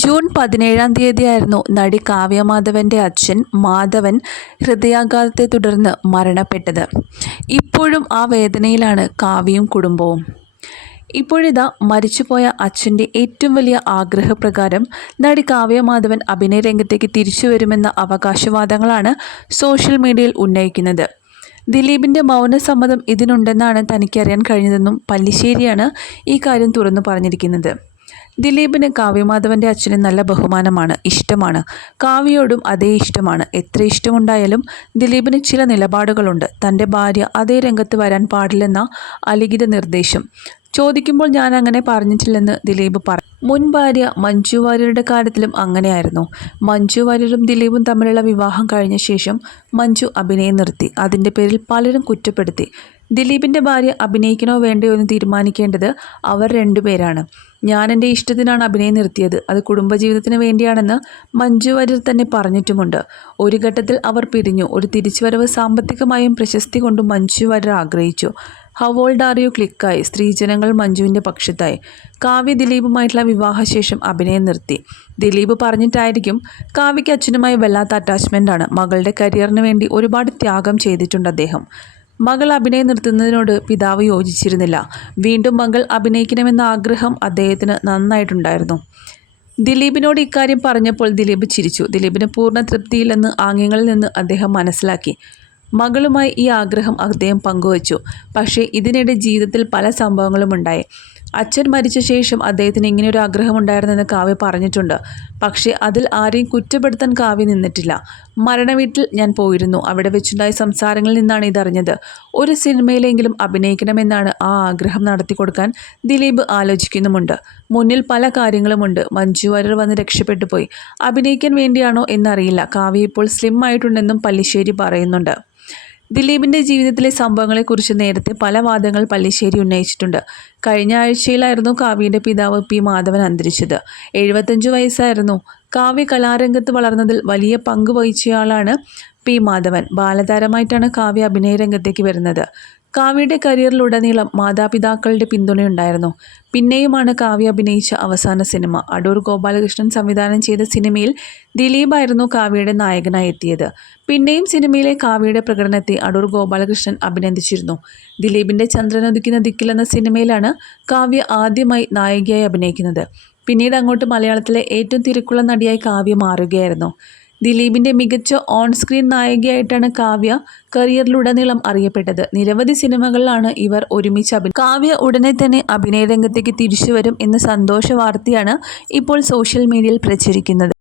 June പതിനേഴാം തീയതിയായിരുന്നു നടി കാവ്യമാധവന്റെ അച്ഛൻ മാധവൻ ഹൃദയാഘാതത്തെ തുടർന്ന് മരണപ്പെട്ടത്. ഇപ്പോഴും ആ വേദനയിലാണ് കാവ്യയും കുടുംബവും. ഇപ്പോഴിതാ മരിച്ചുപോയ അച്ഛന്റെ ഏറ്റവും വലിയ ആഗ്രഹപ്രകാരം നടി കാവ്യമാധവൻ അഭിനയ രംഗത്തേക്ക് തിരിച്ചു വരുമെന്ന അവകാശവാദങ്ങളാണ് സോഷ്യൽ മീഡിയയിൽ ഉന്നയിക്കുന്നത്. ദിലീപിന്റെ മൗനസമ്മതം ഇതിനുണ്ടെന്നാണ് തനിക്കറിയാൻ കഴിഞ്ഞതെന്നും പല്ലിശ്ശേരിയാണ് ഈ കാര്യം തുറന്നു പറഞ്ഞിരിക്കുന്നത്. ദിലീപിന് കാവ്യമാധവന്റെ അച്ഛന് നല്ല ബഹുമാനമാണ് ഇഷ്ടമാണ്. കാവ്യയോടും അതേ ഇഷ്ടമാണ്. എത്ര ഇഷ്ടമുണ്ടായാലും ദിലീപിന് ചില നിലപാടുകളുണ്ട്. തന്റെ ഭാര്യ അതേ രംഗത്ത് വരാൻ പാടില്ലെന്ന അലിഖിത നിർദ്ദേശം. ചോദിക്കുമ്പോൾ ഞാൻ അങ്ങനെ പറഞ്ഞിട്ടില്ലെന്ന് ദിലീപ് പറഞ്ഞു മുൻ ഭാര്യ മഞ്ജു വാര്യരുടെ കാര്യത്തിലും അങ്ങനെയായിരുന്നു. മഞ്ജു വാര്യരും ദിലീപും തമ്മിലുള്ള വിവാഹം കഴിഞ്ഞ ശേഷം മഞ്ജു അഭിനയം നിർത്തി. അതിന്റെ പേരിൽ പലരും കുറ്റപ്പെടുത്തി. ദിലീപിന്റെ ഭാര്യ അഭിനയിക്കണോ വേണ്ടയോ എന്ന് തീരുമാനിക്കേണ്ടത് അവർ രണ്ടുപേരാണ്. ഞാൻ എന്റെ ഇഷ്ടത്തിനാണ് അഭിനയം നിർത്തിയത്. അത് കുടുംബജീവിതത്തിന് വേണ്ടിയാണെന്ന് മഞ്ജു വാര്യർ തന്നെ പറഞ്ഞിട്ടുമുണ്ട്. ഒരു ഘട്ടത്തിൽ അവർ പിരിഞ്ഞു. ഒരു തിരിച്ചുവരവ് സാമ്പത്തികമായും പ്രശസ്തി കൊണ്ടും മഞ്ജു വാര്യർ ആഗ്രഹിച്ചു. ഹൗ ഓൾഡ് ആർ യു ക്ലിക്കായി. സ്ത്രീജനങ്ങൾ മഞ്ജുവിന്റെ പക്ഷത്തായി. കാവ്യ ദിലീപുമായിട്ടുള്ള വിവാഹശേഷം അഭിനയം നിർത്തി. ദിലീപ് പറഞ്ഞിട്ടായിരിക്കും കാവ്യയ്ക്ക് അച്ഛനുമായി വല്ലാത്ത അറ്റാച്ച്മെന്റാണ് മകളുടെ കരിയറിന് വേണ്ടി ഒരുപാട് ത്യാഗം ചെയ്തിട്ടുണ്ട് അദ്ദേഹം. മകൾ അഭിനയം നിർത്തുന്നതിനോട് പിതാവ് യോജിച്ചിരുന്നില്ല. വീണ്ടും മകൾ അഭിനയിക്കണമെന്ന ആഗ്രഹം അദ്ദേഹത്തിന് നന്നായിട്ടുണ്ടായിരുന്നു. ദിലീപിനോട് ഇക്കാര്യം പറഞ്ഞപ്പോൾ ദിലീപ് ചിരിച്ചു. ദിലീപിന് പൂർണ തൃപ്തിയില്ലെന്ന് ആംഗ്യങ്ങളിൽ നിന്ന് അദ്ദേഹം മനസ്സിലാക്കി. മകളുമായി ഈ ആഗ്രഹം അദ്ദേഹം പങ്കുവച്ചു. പക്ഷേ ഇതിനിടെ ജീവിതത്തിൽ പല സംഭവങ്ങളും ഉണ്ടായി അച്ഛൻ മരിച്ച ശേഷം അദ്ദേഹത്തിന് ഇങ്ങനെയൊരു ആഗ്രഹമുണ്ടായിരുന്നെന്ന് കാവ്യ പറഞ്ഞിട്ടുണ്ട്. പക്ഷേ അതിൽ ആരെയും കുറ്റപ്പെടുത്താൻ കാവ്യ നിന്നിട്ടില്ല. മരണവീട്ടിൽ ഞാൻ പോയിരുന്നു. അവിടെ വെച്ചുണ്ടായ സംസാരങ്ങളിൽ നിന്നാണ് ഇതറിഞ്ഞത്. ഒരു സിനിമയിലെങ്കിലും അഭിനയിക്കണമെന്നാണ് ആ ആഗ്രഹം നടത്തി കൊടുക്കാൻ ദിലീപ് ആലോചിക്കുന്നുമുണ്ട്. മുന്നിൽ പല കാര്യങ്ങളുമുണ്ട്. മഞ്ജു വാര്യർ വന്ന് രക്ഷപ്പെട്ടു പോയി. അഭിനയിക്കാൻ വേണ്ടിയാണോ എന്നറിയില്ല. കാവ്യ ഇപ്പോൾ സ്ലിം ആയിട്ടുണ്ടെന്നും പല്ലിശ്ശേരി പറയുന്നുണ്ട്. ദിലീപിന്റെ ജീവിതത്തിലെ സംഭവങ്ങളെക്കുറിച്ച് നേരത്തെ പല വാദങ്ങൾ പല്ലിശ്ശേരി ഉന്നയിച്ചിട്ടുണ്ട്. കഴിഞ്ഞ ആഴ്ചയിലായിരുന്നു കാവ്യയുടെ പിതാവ് പി. മാധവൻ അന്തരിച്ചത്. എഴുപത്തഞ്ച് വയസ്സായിരുന്നു. കാവ്യ കലാരംഗത്ത് വളർന്നതിൽ വലിയ പങ്ക് വഹിച്ചയാളാണ് പി മാധവൻ. ബാലതാരമായിട്ടാണ് കാവ്യ അഭിനയ രംഗത്തേക്ക് വരുന്നത്. കാവ്യയുടെ കരിയറിലുടനീളം മാതാപിതാക്കളുടെ പിന്തുണയുണ്ടായിരുന്നു. പിന്നെയുമാണ് കാവ്യ അഭിനയിച്ച അവസാന സിനിമ. അടൂർ ഗോപാലകൃഷ്ണൻ സംവിധാനം ചെയ്ത സിനിമയിൽ ദിലീപായിരുന്നു കാവ്യയുടെ നായകനായി എത്തിയത്. പിന്നെയും സിനിമയിലെ കാവ്യയുടെ പ്രകടനത്തെ അടൂർ ഗോപാലകൃഷ്ണൻ അഭിനന്ദിച്ചിരുന്നു. ദിലീപിന്റെ ചന്ദ്രനൊതുക്കുന്ന ദിക്കിൽ എന്ന സിനിമയിലാണ് കാവ്യ ആദ്യമായി നായികയായി അഭിനയിക്കുന്നത്. പിന്നീട് അങ്ങോട്ട് മലയാളത്തിലെ ഏറ്റവും തിരക്കുള്ള നടിയായി കാവ്യ മാറുകയായിരുന്നു. ദിലീപിന്റെ മികച്ച ഓൺ സ്ക്രീൻ നായികയായിട്ടാണ് കാവ്യ കരിയറിലുടനീളം അറിയപ്പെട്ടത്. നിരവധി സിനിമകളിലാണ് ഇവർ ഒരുമിച്ച് അഭിനയം കാവ്യ ഉടനെ തന്നെ അഭിനയ രംഗത്തേക്ക് തിരിച്ചു വരും എന്ന സന്തോഷ വാർത്തയാണ് ഇപ്പോൾ സോഷ്യൽ മീഡിയയിൽ പ്രചരിക്കുന്നത്.